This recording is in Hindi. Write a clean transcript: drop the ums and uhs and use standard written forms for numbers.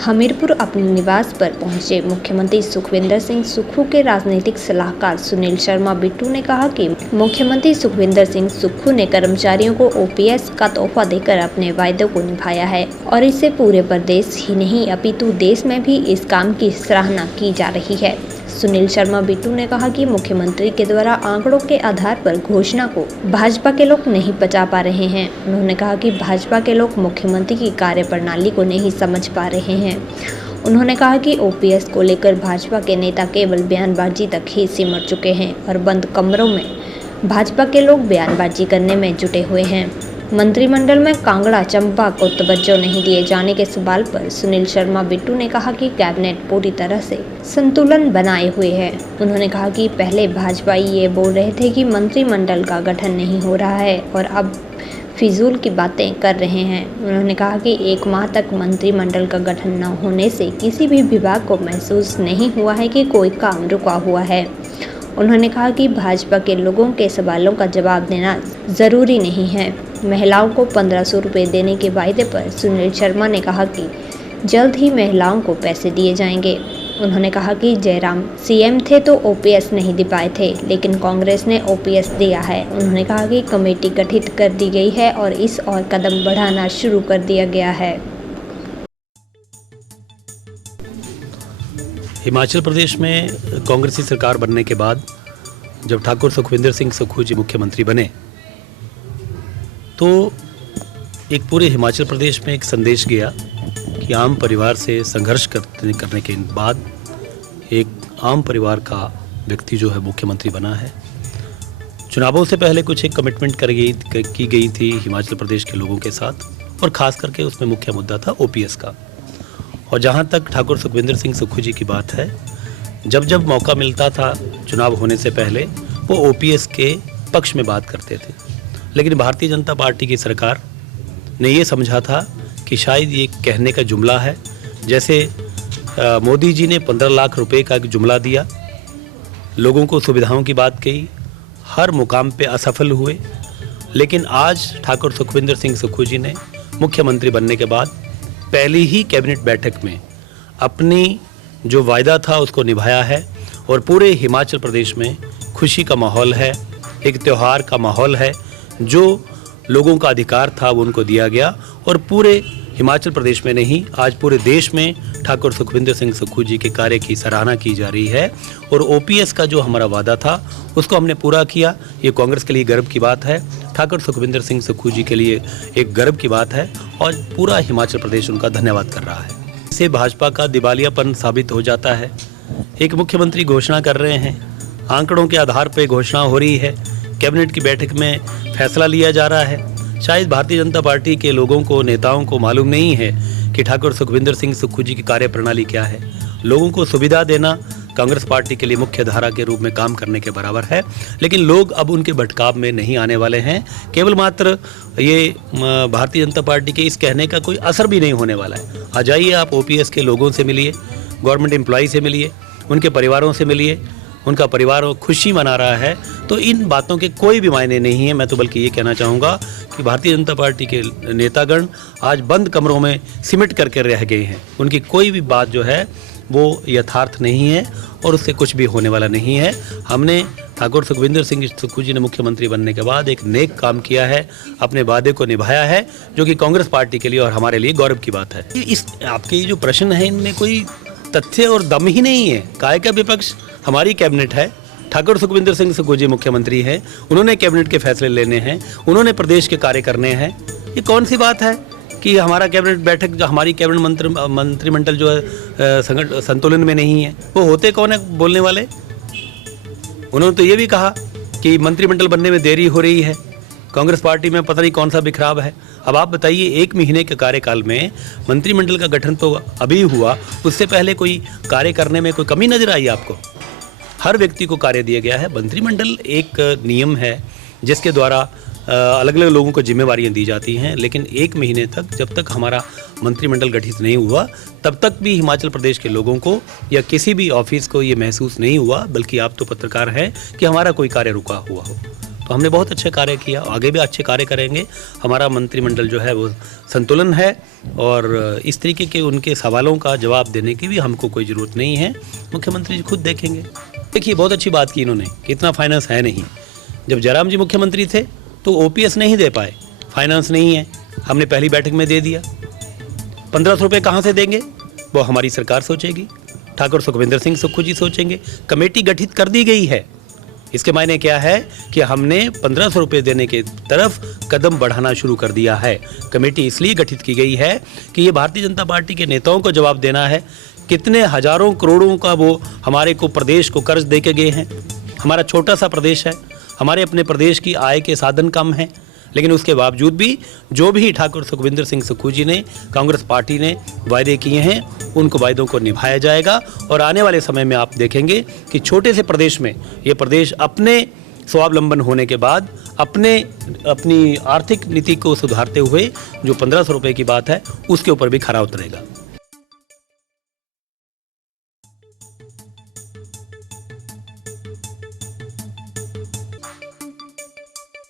हमीरपुर अपने निवास पर पहुंचे मुख्यमंत्री सुखविंदर सिंह सुक्खू के राजनीतिक सलाहकार सुनील शर्मा बिट्टू ने कहा कि मुख्यमंत्री सुखविंदर सिंह सुक्खू ने कर्मचारियों को ओपीएस का तोहफा देकर अपने वायदों को निभाया है और इससे पूरे प्रदेश ही नहीं अपितु देश में भी इस काम की सराहना की जा रही है। सुनील शर्मा बिट्टू ने कहा कि मुख्यमंत्री के द्वारा आंकड़ों के आधार पर घोषणा को भाजपा के लोग नहीं पचा पा रहे हैं। उन्होंने कहा कि भाजपा के लोग मुख्यमंत्री की कार्यप्रणाली को नहीं समझ पा रहे हैं। उन्होंने कहा कि ओपीएस को लेकर भाजपा के नेता केवल बयानबाजी तक ही सिमट चुके हैं और बंद कमरों में भाजपा के लोग बयानबाजी करने में जुटे हुए हैं। मंत्रिमंडल में कांगड़ा चंपा को तवज्जो नहीं दिए जाने के सवाल पर सुनील शर्मा बिट्टू ने कहा कि कैबिनेट पूरी तरह से संतुलन बनाए हुए है। उन्होंने कहा कि पहले भाजपाई ये बोल रहे थे कि मंत्रिमंडल का गठन नहीं हो रहा है और अब फिजूल की बातें कर रहे हैं। उन्होंने कहा कि 1 माह तक मंत्रिमंडल का गठन न होने से किसी भी विभाग को महसूस नहीं हुआ है कि कोई काम रुका हुआ है। उन्होंने कहा कि भाजपा के लोगों के सवालों का जवाब देना ज़रूरी नहीं है। महिलाओं को 1500 रुपये देने के वायदे पर सुनील शर्मा ने कहा कि जल्द ही महिलाओं को पैसे दिए जाएंगे। उन्होंने कहा कि जयराम सीएम थे तो ओपीएस नहीं दे पाए थे, लेकिन कांग्रेस ने ओपीएस दिया है। उन्होंने कहा कि कमेटी गठित कर दी गई है और इस और कदम बढ़ाना शुरू कर दिया गया है। हिमाचल प्रदेश में कांग्रेस की सरकार बनने के बाद जब ठाकुर सुखविंदर सिंह सुक्खू जी मुख्यमंत्री बने तो एक पूरे हिमाचल प्रदेश में एक संदेश गया कि आम परिवार से संघर्ष करने के बाद एक आम परिवार का व्यक्ति जो है मुख्यमंत्री बना है। चुनावों से पहले कुछ एक कमिटमेंट की गई थी हिमाचल प्रदेश के लोगों के साथ और ख़ास करके उसमें मुख्य मुद्दा था ओपीएस का। और जहाँ तक ठाकुर सुखविंदर सिंह सुक्खू जी की बात है, जब मौका मिलता था चुनाव होने से पहले वो ओपीएस के पक्ष में बात करते थे, लेकिन भारतीय जनता पार्टी की सरकार ने ये समझा था कि शायद ये कहने का जुमला है। जैसे मोदी जी ने 15 लाख रुपए का एक जुमला दिया, लोगों को सुविधाओं की बात कही, हर मुकाम पे असफल हुए, लेकिन आज ठाकुर सुखविंदर सिंह सुक्खू जी ने मुख्यमंत्री बनने के बाद पहली ही कैबिनेट बैठक में अपनी जो वायदा था उसको निभाया है और पूरे हिमाचल प्रदेश में खुशी का माहौल है, एक त्यौहार का माहौल है। जो लोगों का अधिकार था वो उनको दिया गया और पूरे हिमाचल प्रदेश में नहीं, आज पूरे देश में ठाकुर सुखविंदर सिंह सुक्खू जी के कार्य की सराहना की जा रही है। और ओपीएस का जो हमारा वादा था उसको हमने पूरा किया। ये कांग्रेस के लिए गर्व की बात है, ठाकुर सुखविंदर सिंह सुक्खू जी के लिए एक गर्व की बात है और पूरा हिमाचल प्रदेश उनका धन्यवाद कर रहा है। इससे भाजपा का दिवालियापन साबित हो जाता है। एक मुख्यमंत्री घोषणा कर रहे हैं, आंकड़ों के आधार पर घोषणा हो रही है, कैबिनेट की बैठक में फैसला लिया जा रहा है। शायद भारतीय जनता पार्टी के लोगों को, नेताओं को मालूम नहीं है कि ठाकुर सुखविंदर सिंह सुक्खू जी की कार्यप्रणाली क्या है। लोगों को सुविधा देना कांग्रेस पार्टी के लिए मुख्य धारा के रूप में काम करने के बराबर है, लेकिन लोग अब उनके भटकाव में नहीं आने वाले हैं। केवल मात्र ये भारतीय जनता पार्टी के इस कहने का कोई असर भी नहीं होने वाला है। आ जाइए, आप ओपीएस के लोगों से मिलिए, गवर्नमेंट एम्प्लॉय से मिलिए, उनके परिवारों से मिलिए, उनका परिवार खुशी मना रहा है। तो इन बातों के कोई भी मायने नहीं है। मैं तो बल्कि ये कहना चाहूँगा कि भारतीय जनता पार्टी के नेतागण आज बंद कमरों में सिमट करके रह गए हैं। उनकी कोई भी बात जो है वो यथार्थ नहीं है और उससे कुछ भी होने वाला नहीं है। हमने ठाकुर सुखविंदर सिंह सुक्खू जी ने मुख्यमंत्री बनने के बाद एक नेक काम किया है, अपने वादे को निभाया है, जो कि कांग्रेस पार्टी के लिए और हमारे लिए गौरव की बात है। इस आपके ये जो प्रश्न है इनमें कोई तथ्य और दम ही नहीं है। काय का विपक्ष? हमारी कैबिनेट है, ठाकुर सुखविंदर सिंह सुक्खू जी मुख्यमंत्री हैं, उन्होंने कैबिनेट के फैसले लेने हैं, उन्होंने प्रदेश के कार्य करने हैं। ये कौन सी बात है कि हमारा कैबिनेट बैठक, जो हमारी कैबिनेट मंत्रिमंडल जो है संतुलन में नहीं है? वो होते कौन है बोलने वाले? उन्होंने तो ये भी कहा कि मंत्रिमंडल बनने में देरी हो रही है, कांग्रेस पार्टी में पता नहीं कौन सा बिखराव है। अब आप बताइए, 1 महीने के कार्यकाल में मंत्रिमंडल का गठन तो अभी हुआ, उससे पहले कोई कार्य करने में कोई कमी नजर आई आपको? हर व्यक्ति को कार्य दिया गया है। मंत्रिमंडल एक नियम है जिसके द्वारा अलग अलग लोगों को जिम्मेवारियां दी जाती हैं, लेकिन 1 महीने तक, जब तक हमारा मंत्रिमंडल गठित नहीं हुआ, तब तक भी हिमाचल प्रदेश के लोगों को या किसी भी ऑफिस को ये महसूस नहीं हुआ, बल्कि आप तो पत्रकार हैं, कि हमारा कोई कार्य रुका हुआ हो। तो हमने बहुत अच्छे कार्य किया, आगे भी अच्छे कार्य करेंगे। हमारा मंत्रिमंडल जो है वो संतुलन है और इस तरीके के उनके सवालों का जवाब देने की भी हमको कोई ज़रूरत नहीं है, मुख्यमंत्री जी खुद देखेंगे। देखिए बहुत अच्छी बात की इन्होंने कि इतना फाइनेंस है नहीं। जब जयराम जी मुख्यमंत्री थे तो ओपीएस नहीं दे पाए, फाइनेंस नहीं है, हमने पहली बैठक में दे दिया। 1500 रुपये कहाँ से देंगे वो हमारी सरकार सोचेगी, ठाकुर सुखविंदर सिंह सुक्खू जी सोचेंगे। कमेटी गठित कर दी गई है, इसके मायने क्या है कि हमने 1500 रुपये देने के तरफ कदम बढ़ाना शुरू कर दिया है। कमेटी इसलिए गठित की गई है कि ये भारतीय जनता पार्टी के नेताओं को जवाब देना है, कितने हजारों करोड़ों का वो हमारे को प्रदेश को कर्ज दे के गए हैं। हमारा छोटा सा प्रदेश है, हमारे अपने प्रदेश की आय के साधन कम हैं, लेकिन उसके बावजूद भी जो भी ठाकुर सुखविंदर सिंह सुक्खू जी ने, कांग्रेस पार्टी ने वायदे किए हैं उनको वायदों को निभाया जाएगा। और आने वाले समय में आप देखेंगे कि छोटे से प्रदेश में ये प्रदेश अपने स्वावलंबन होने के बाद अपनी आर्थिक नीति को सुधारते हुए जो 1500 रुपये की बात है उसके ऊपर भी खरा उतरेगा।